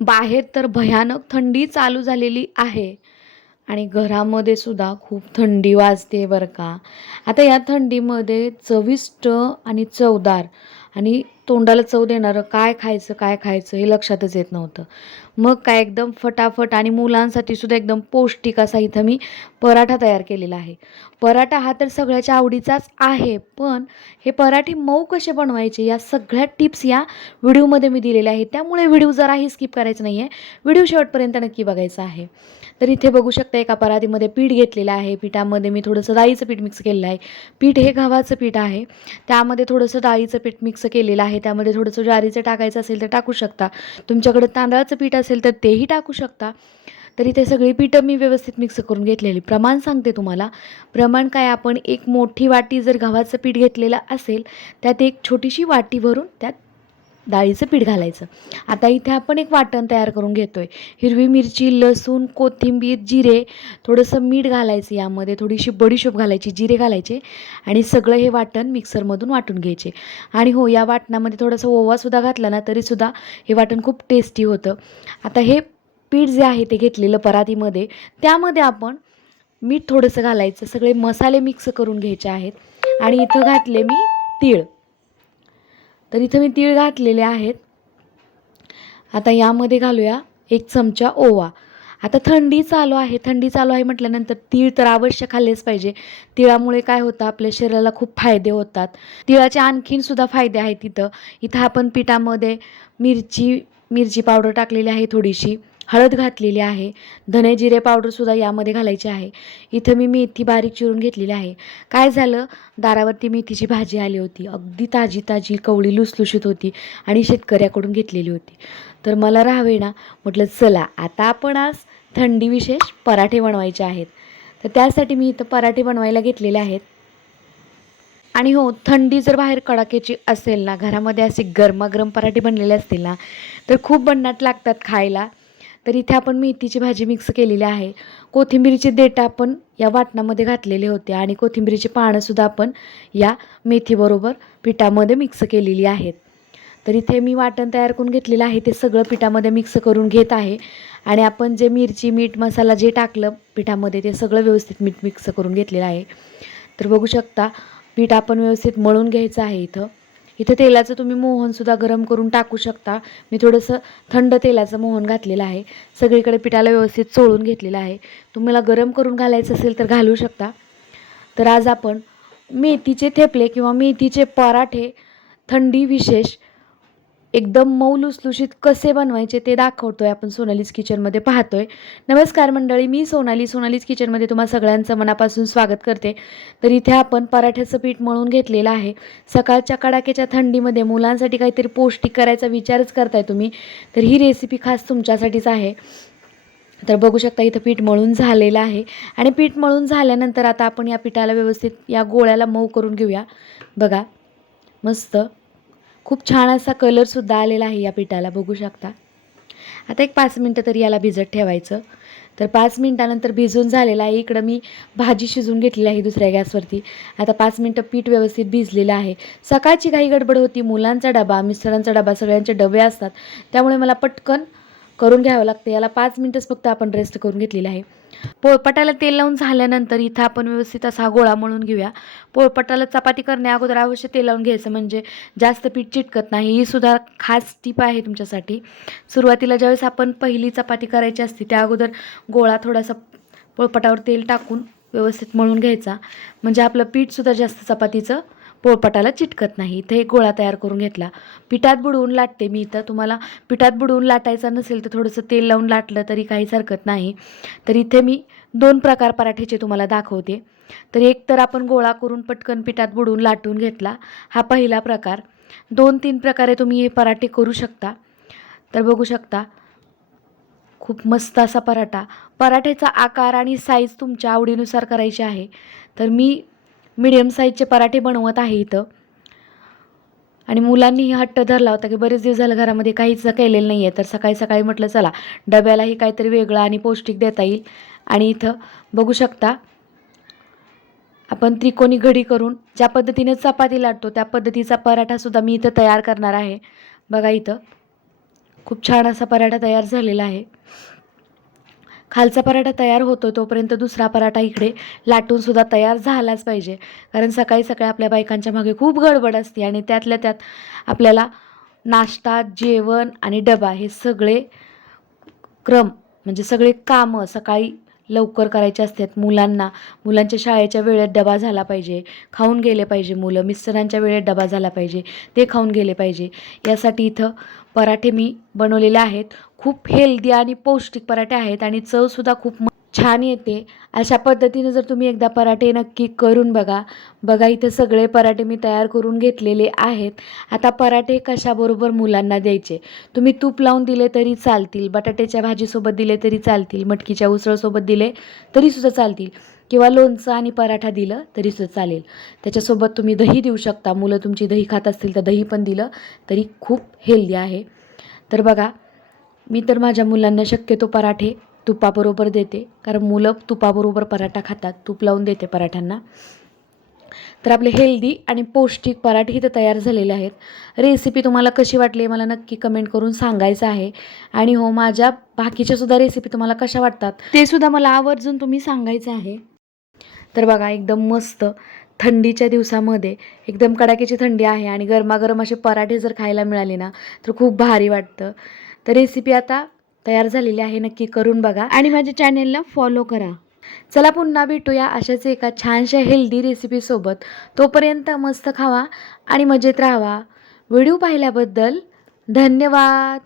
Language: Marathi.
बाहेर तर भयानक थंडी चालू झालेली आहे आणि घरामध्ये सुद्धा खूप थंडी वाजते बरं का. आता या थंडीमध्ये चविष्ट आणि चवदार आणि तोंडाला चव देणारं काय खायचं हे लक्षातच येत नव्हतं. मग काय एकदम फटाफट आणि मुलांसाठी सुद्धा एकदम पौष्टिक असा इथं मी पराठा तयार केलेला आहे. पराठा हा तर सगळ्याच्या आवडीचाच आहे, पण हे पराठे मऊ कसे बनवायचे या सगळ्या टिप्स या व्हिडिओमध्ये मी दिलेल्या आहेत. त्यामुळे व्हिडिओ जराही स्किप करायचा नाही आहे. व्हिडिओ शेवटपर्यंत नक्की बघायचा आहे. तर इथे बघू शकता एका परातीमध्ये पीठ घेतलेलं आहे. पिठामध्ये मी थोडंसं डाळीचं पीठ मिक्स केलेलं आहे. पीठ हे गव्हाचं पीठ आहे. त्यामध्ये थोडंसं डाळीचं पीठ मिक्स केलेलं आहे. त्यामध्ये थोडंसं ज्वारीचं टाकायचं असेल तर टाकू शकता. तुमच्याकडे तांदळाचं पीठ असेल तर तेही टाकू शकता. तर इथे सगळी पिठं मी व्यवस्थित मिक्स करून घेतलेली. प्रमाण सांगते तुम्हाला. प्रमाण काय, आपण एक मोठी वाटी जर गव्हाचं पीठ घेतलेलं असेल त्यात एक छोटीशी वाटी भरून त्यात डाळीचं पीठ घालायचं. आता इथे आपण एक वाटण तयार करून घेतोय. हिरवी मिरची, लसूण, कोथिंबीर, जिरे, थोडंसं मीठ घालायचं, यामध्ये थोडीशी बडीशोप घालायची, जिरे घालायचे आणि सगळं हे वाटण मिक्सरमधून वाटून घ्यायचे. आणि हो, या वाटणामध्ये थोडासा ओवासुद्धा घातला ना तरीसुद्धा हे वाटण खूप टेस्टी होतं. आता हे पीठ जे आहे ते घेतलेलं परातीमध्ये, त्यामध्ये आपण मीठ थोडंसं घालायचं, सगळे मसाले मिक्स करून घ्यायचे आहेत आणि इथं घातले मी तीळ. तर इथं मी तीळ घातलेले आहेत. आता यामध्ये घालूया 1 चमचा ओवा. आता थंडी चालू आहे, थंडी चालू आहे म्हटल्यानंतर तीळ तर अवश्य खाल्लेच पाहिजे. तिळामुळे काय होतं, आपल्या शरीराला खूप फायदे होतात. तिळाचे आणखीन सुद्धा फायदे आहेत इथं. इथं आपण पिठामध्ये मिरची पावडर टाकलेली आहे, थोडीशी हळद घातलेली आहे, धने जिरे पावडरसुद्धा यामध्ये घालायची आहे. इथं मी मेथी बारीक चिरून घेतलेली आहे. काय झालं, दारावरती मेथीची भाजी आली होती, अगदी ताजी ताजी, कवळी लुसलुशीत होती आणि शेतकऱ्याकडून घेतलेली होती. तर मला राहावेना, म्हटलं चला आता आपण आज थंडी विशेष पराठे बनवायचे आहेत. तर त्यासाठी मी इथं पराठे बनवायला घेतलेले आहेत. आणि हो, थंडी जर बाहेर कडाक्याची असेल ना, घरामध्ये असे गरमागरम पराठे बनलेले असतील ना तर खूप भन्नाट लागतात खायला. तर इथे आपण मेथीची भाजी मिक्स केलेली आहे. कोथिंबीरीचे देठं आपण या वाटणामध्ये घातलेले होते आणि कोथिंबीरीची पानंसुद्धा आपण या मेथीबरोबर पिठामध्ये मिक्स केलेली आहेत. तर इथे मी वाटण तयार करून घेतलेलं आहे, ते सगळं पिठामध्ये मिक्स करून घेत आहे. आणि आपण जे मिरची, मीठ, मसाला जे टाकलं पिठामध्ये ते सगळं व्यवस्थित मिक्स करून घेतलेलं आहे. तर बघू शकता, पीठ आपण व्यवस्थित मळून घ्यायचं आहे. इथं तेलाचं तुम्ही मोहनसुद्धा गरम करून टाकू शकता. मी थोडंसं थंड तेलाचं मोहन घातलेलं आहे. सगळीकडे पिठाला व्यवस्थित चोळून घेतलेलं आहे. तुम्हाला गरम करून घालायचं असेल तर घालू शकता. तर आज आपण मेथीचे थेपले किंवा मेथीचे पराठे थंडी विशेष एकदम मऊ लुसलुशीत कसे बनवायचे ते दाखवतोय आपण सोनालीज किचनमध्ये पाहतोय. नमस्कार मंडळी, मी सोनालीज किचनमध्ये तुम्हा सगळ्यांचं मनापासून स्वागत करते. तर इथे आपण पराठ्याचं पीठ मळून घेतलेलं आहे. सकाळच्या कडाक्याच्या थंडीमध्ये मुलांसाठी काहीतरी पौष्टिक करायचा विचारच करताय तुम्ही, तर ही रेसिपी खास तुमच्यासाठीच आहे. तर बघू शकता इथं पीठ मळून झालेलं आहे. आणि पीठ मळून झाल्यानंतर आता आपण या पिठाला व्यवस्थित या गोळ्याला मऊ करून घेऊया. बघा, मस्त खूप छान असा कलरसुद्धा आलेला आहे या पिठाला, बघू शकता. आता एक 5 मिनटं तरी याला भिजत ठेवायचं. तर 5 मिनटानंतर भिजून झालेलं आहे. इकडं मी भाजी शिजवून घेतलेली आहे दुसऱ्या गॅसवरती. आता 5 मिनटं पीठ व्यवस्थित भिजलेलं आहे. सकाळची काही गडबड होती, मुलांचा डबा, मिस्टरांचा डबा, सगळ्यांचे डबे असतात, त्यामुळे मला पटकन करून घ्यावं लागतं. याला 5 मिनटंच फक्त आपण रेस्ट करून घेतलेलं आहे. पोळपाटाला तेल लावून झाल्यानंतर इथं आपण व्यवस्थित असा गोळा मळून घेऊया. पोळपाटाला चपाती करण्या अगोदर अवश्य तेल लावून घ्यायचं, म्हणजे जास्त पीठ चिटकत नाही. ही सुद्धा खास टीप आहे तुमच्यासाठी. सुरुवातीला ज्यावेळेस आपण पहिली चपाती करायची असते त्या अगोदर गोळा थोडासा पोळपाटावर तेल टाकून व्यवस्थित मळून घ्यायचा, म्हणजे आपलं पीठसुद्धा जास्त चपातीचं पोळपाटाला चिटकत नाही. इथे एक गोळा तयार करून घेतला. पिठात बुडवून लाटते मी इथं. तुम्हाला पिठात बुडवून लाटायचा नसेल तर थोडंसं तेल लावून लाटलं तरी काहीच हरकत नाही. तर इथे मी 2 प्रकार पराठ्याचे तुम्हाला दाखवते. तर एक तर आपण गोळा करून पटकन पिठात बुडवून लाटून घेतला, हा पहिला प्रकार. 2-3 प्रकारे तुम्ही हे पराठे करू शकता. तर बघू शकता, खूप मस्त असा पराठा. पराठ्याचा आकार आणि साईज तुमच्या आवडीनुसार करायची आहे. तर मी मीडियम साईजचे पराठे बनवत आहे इथं. आणि मुलांनीही हट्ट धरला होता की बरेच दिवस झालं घरामध्ये काहीच केलेलं नाही आहे, तर सकाळी सकाळी म्हटलं चला डब्यालाही काहीतरी वेगळं आणि पौष्टिक देता येईल. आणि इथं बघू शकता, आपण त्रिकोणी घडी करून ज्या पद्धतीने चपाती लाटतो त्या पद्धतीचा पराठासुद्धा मी इथं तयार करणार आहे. बघा इथं खूप छान असा पराठा तयार झालेला आहे. खालचा पराठा तयार होतो तोपर्यंत दुसरा पराठा इकडे लाटूनसुद्धा तयार झालाच पाहिजे. कारण सकाळी सकाळी आपल्या बायकांच्या मागे खूप गडबड असते आणि त्यातल्या त्यात आपल्याला नाश्ता, जेवण आणि डबा हे सगळे क्रम म्हणजे सगळे कामं सकाळी लवकर करायचे असतात. मुलांच्या शाळेच्या वेळेत डबा झाला पाहिजे, खाऊन गेले पाहिजे मुलं, मिस्टरांच्या वेळेत डबा झाला पाहिजे, ते खाऊन गेले पाहिजे. यासाठी इथं पराठे मी बनवलेले आहेत. खूप हेल्दी आणि पौष्टिक पराठे आहेत आणि चवसुद्धा खूप छान येते. अशा पद्धतीने जर तुम्ही एकदा पराठे नक्की करून बघा. बघा इथे सगळे पराठे मी तयार करून घेतलेले आहेत. आता पराठे कशाबरोबर मुलांना द्यायचे? तुम्ही तूप लावून दिले तरी चालतील, बटाट्याच्या भाजीसोबत दिले तरी चालतील, मटकीच्या उसळसोबत दिले तरीसुद्धा चालतील किंवा लोणचं आणि पराठा दिलं तरीसुद्धा चालेल. त्याच्यासोबत तुम्ही दही देऊ शकता. मुलं तुमची दही खात असतील तर दही पण दिलं तरी खूप हेल्दी आहे. तर बघा मी तर माझ्या मुलांना शक्यतो पराठे तुपाबरोबर देते, कारण मुलं तुपाबरोबर पराठा खातात. तूप लावून देते पराठ्यांना. तर आपले हेल्दी आणि पौष्टिक पराठे इथं तयार झालेले आहेत. रेसिपी तुम्हाला कशी वाटली मला नक्की कमेंट करून सांगायचं आहे. आणि हो, माझ्या बाकीच्यासुद्धा रेसिपी तुम्हाला कशा वाटतात ते सुद्धा मला आवर्जून तुम्ही सांगायचं आहे. तर बघा एकदम मस्त थंडीच्या दिवसामध्ये एकदम कडाक्याची थंडी आहे आणि गरमागरम असे पराठे जर खायला मिळाले ना तर खूप भारी वाटतं. तर रेसिपी आता तयार झालेली आहे. नक्की करून बघा आणि माझ्या चॅनेलला फॉलो करा. चला पुन्हा भेटूया अशाच एका छानशा हेल्दी रेसिपीसोबत. तोपर्यंत मस्त खावा आणि मजेत राहावा. व्हिडिओ पाहिल्याबद्दल धन्यवाद.